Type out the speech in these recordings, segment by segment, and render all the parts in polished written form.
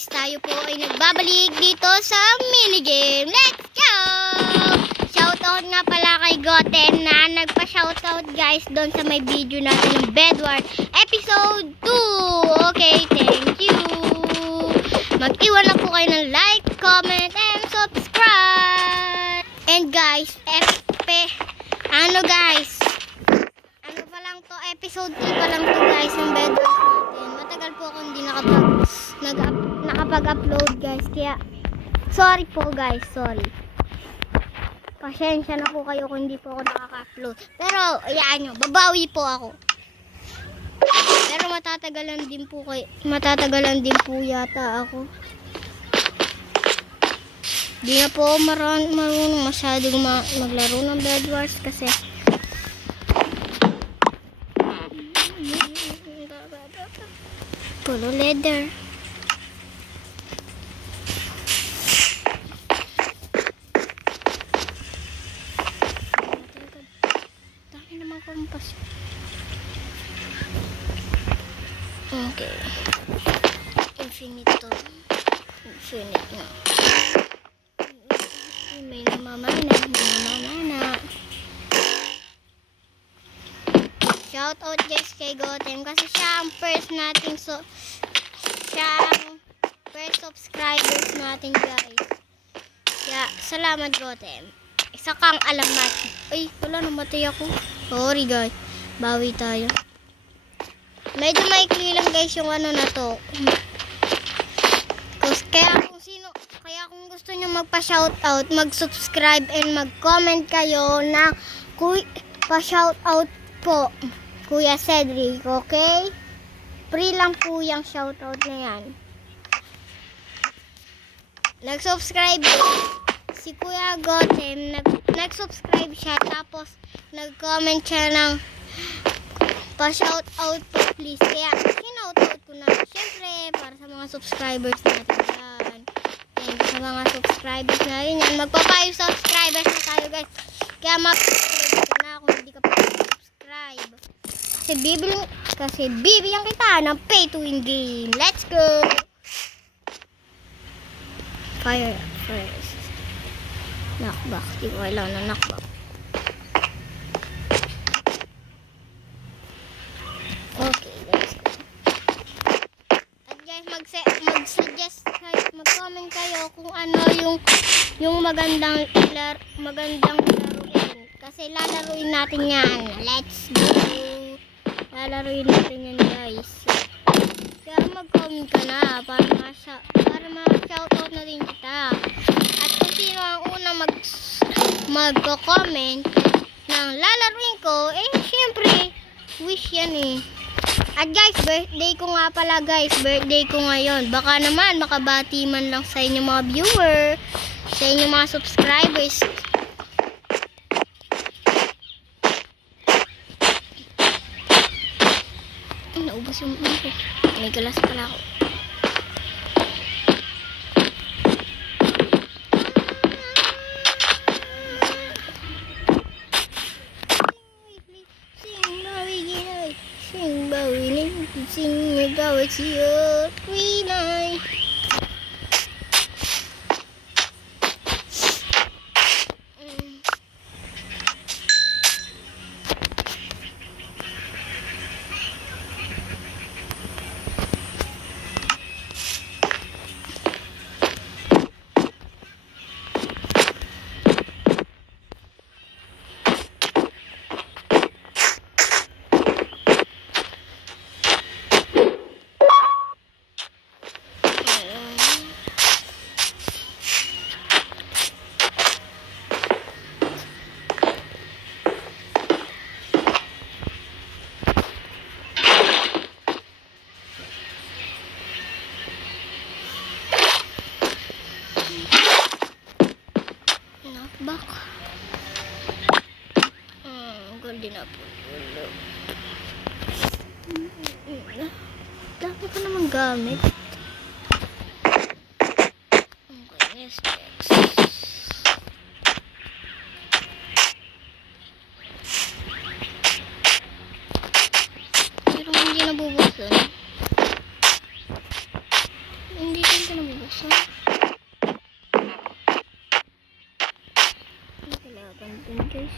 guys, tayo po ay nagbabalik dito sa minigame. Let's go! Shoutout nga pala kay Goten na nagpa-shoutout guys doon sa may video natin ng Bedwars episode 2. Okay, thank you. Mag-iwan na po kayo ng like, comment, and subscribe. And guys, ano pa lang to, episode 3 pa lang to guys ng Bedwars natin. Matagal po ako hindi nakapag-upload guys, kaya sorry po guys, sorry. Pasensya na po kayo kung hindi po ako nakaka-upload. Pero ayaan nyo, babawi po ako. Pero matatagalan din po yata ako. Di na po marunong masyadong maglaro ng Bedwars kasi puro leather. Dami naman kompas. Okay. Infinite na. May namamana. Shoutout guys kay Goten kasi siya ang first subscribers natin guys. Kaya salamat Goten. Isa kang alamat. Ay, wala, namatay ako. Sorry guys. Bawi tayo. Medyo maikli lang guys yung ano na to. Kaya kung gusto nyo magpa-shoutout, mag-subscribe and mag-comment kayo na pa-shoutout po, Kuya Cedric, okay? Free lang po yung shoutout na yan. Nag-subscribe si Kuya Goten, nag-subscribe siya, tapos nag-comment siya ng pa-shoutout po please. Kaya sinoutout ko na. Siyempre, para sa mga subscribers natin yan. And sa mga subscribers natin yan. Magpa-5 subscribers na tayo guys. Kaya mag-subscribe ka na kung hindi ka pa subscribe. Kasi bibigyan kita ng pay to win game. Let's go! Fire first. Knockback. Di ko kailangan na knockback. Okay guys. At guys, mag-suggest kayo, mag-comment kayo kung ano yung magandang laruin. Kasi lalaruin natin yan. Let's go! Lalaruin natin yan guys. Kaya mag-comment ka na para ma-shoutout na din kita. At kung sino ang una mag-comment ng lalaruin ko, syempre wish yan At guys, birthday ko nga pala guys. Birthday ko ngayon. Baka naman makabati man lang sa inyo mga viewer, sa inyo mga subscribers. Naubos yung ko. May galas pala ako. Sing gawa siya Queenay. Knockback. Golden apple. Dami ko naman gamit. Okay, next. Pero hindi nabubuksan. Hindi ko guys.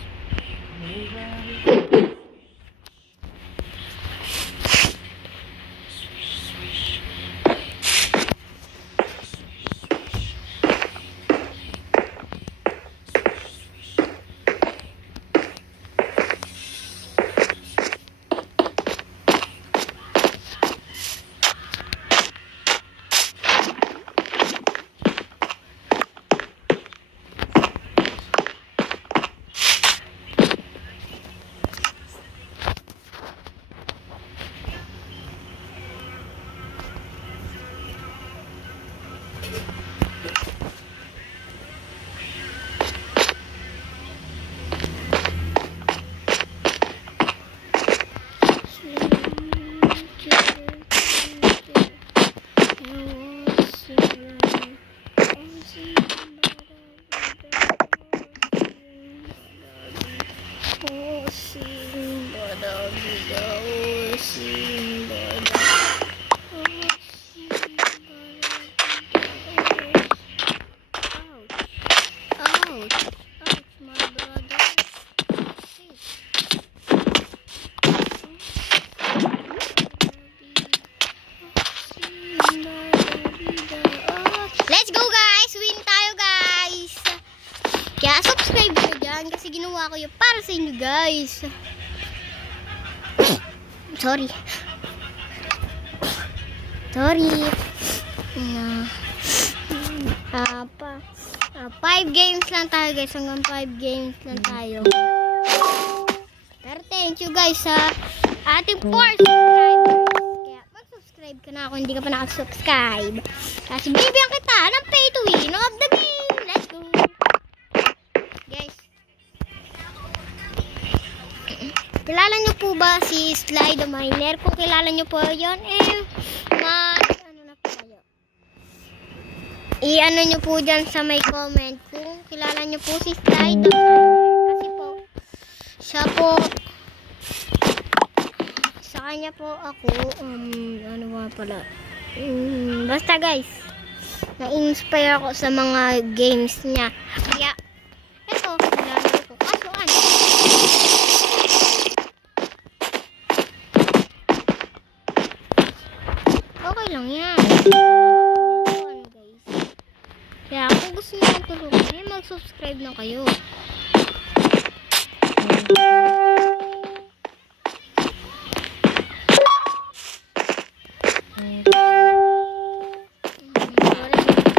Let's go guys! Win tayo guys! Kaya subscribe nyo dyan kasi ginawa ko yung para sa inyo guys. Sorry. 5 games lang tayo guys. Hanggang 5 games lang tayo. Pero thank you guys sa ating 4 subscribers. Kaya mag-subscribe ka na kung hindi ka pa nakasubscribe. Kasi bibigyan kita ng pay to win of the game. Let's go. Guys. Kilala nyo po ba si Sly the Miner? Kung kilala nyo po yun, i-ano nyo po dyan sa may comment kung kilala nyo po si Sly the Miner. Kasi po, siya po, sa kanya po ako, ano ba pala? Basta guys, na-inspire ako sa mga games niya. Kaya, eto, kilala ko. Kaso ano? Okay lang yan. Kaya kung gusto niyo tulungan, mag-subscribe na kayo.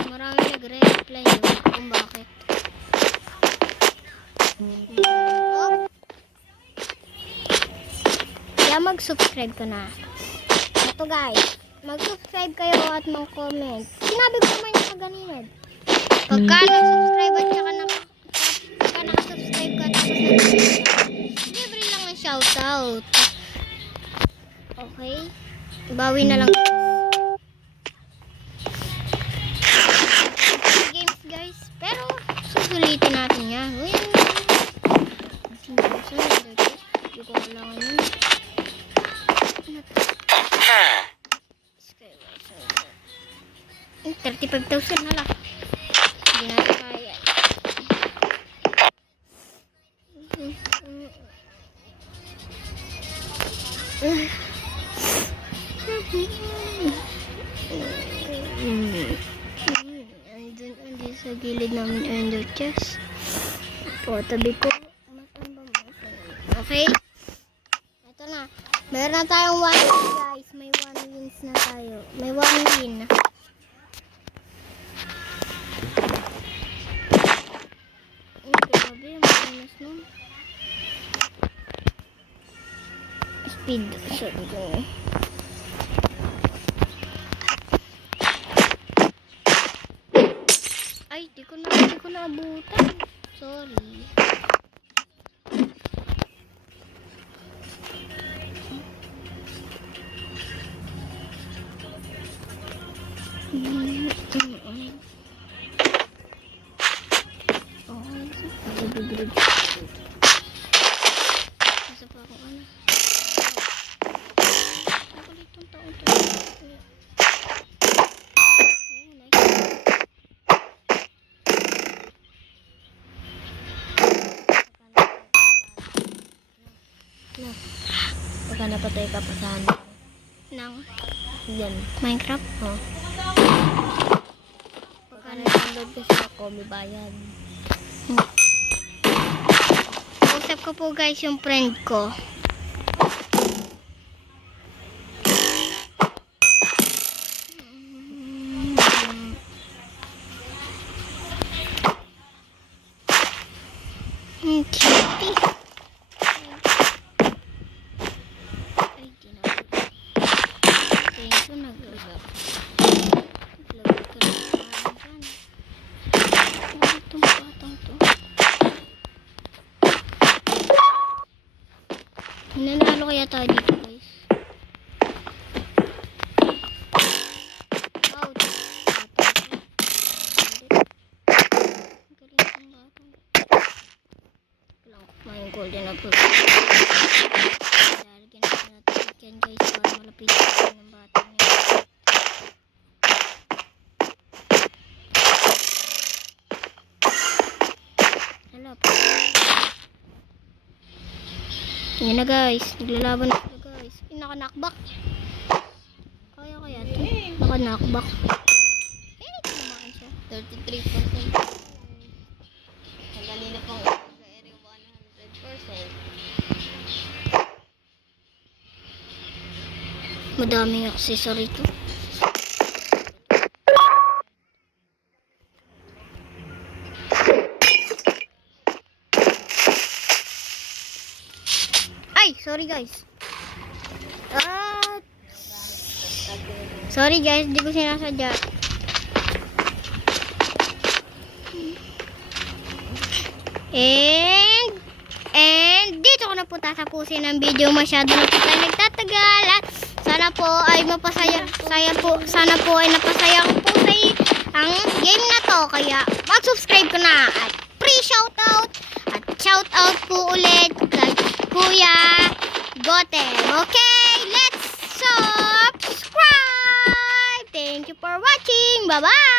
Marami nagre-reply yun kung bakit. Kaya mag-subscribe ka na. Ito guys, mag-subscribe kayo at mag-comment. Sinabi ko naman yung kaganina. Pagka nag-subscribe at saka naka-subscribe ka tapos libre lang ang shoutout. Okay? Bawi na lang. Games guys. Pero susulitin natin yan. Hindi ko kailangan yun. 35,000 na lang. Hindi natin kaya. Andun sa gilid namin ender chest. O, tabi ko. Okay? Ito na. Meron na tayong 1 win guys. May 1 wins na tayo. May 1 win. Grabe, manas nun. Speed. Sorry ko. Ay, di ko na abutan. Sorry. Isa pa ako ano. Nakulit yung taon to. Papatay ka pa sa ano. ng Yan. Minecraft. Oh. Pagka nag-download kasi ako, may bayad. Usap ko po guys yung friend ko. Cutie. Ay, di na. Thank you, nag-lagay. Naglagay ka ng pangalan dyan. Ano itong batang to? Nanalo kaya tayo dito guys. Ouch. Ang galing ng batang. Kailangan ko kumain golden apple. Lalagyan natin yan guys para malapit ng batang yan. Hala po. Yan na guys. Naglalaban na sila guys. Naka-knockback. Kaya ito. Naka-knockback. Tumakan siya. 33%. Ang galing na pang area 100%. Madaming accessory to. Ay, sorry guys. Sorry guys, di ko sinasadya. And dito ko na po tatapusin ang video. Masyado na po tayo nagtatagal. At sana po ay sana po ay napasaya ko po sa ang game na to. Kaya mag-subscribe ko na. At pre-shoutout. At shoutout po ulit kay Kuya Goten. Okay, let's subscribe. Thank you for watching. Bye-bye.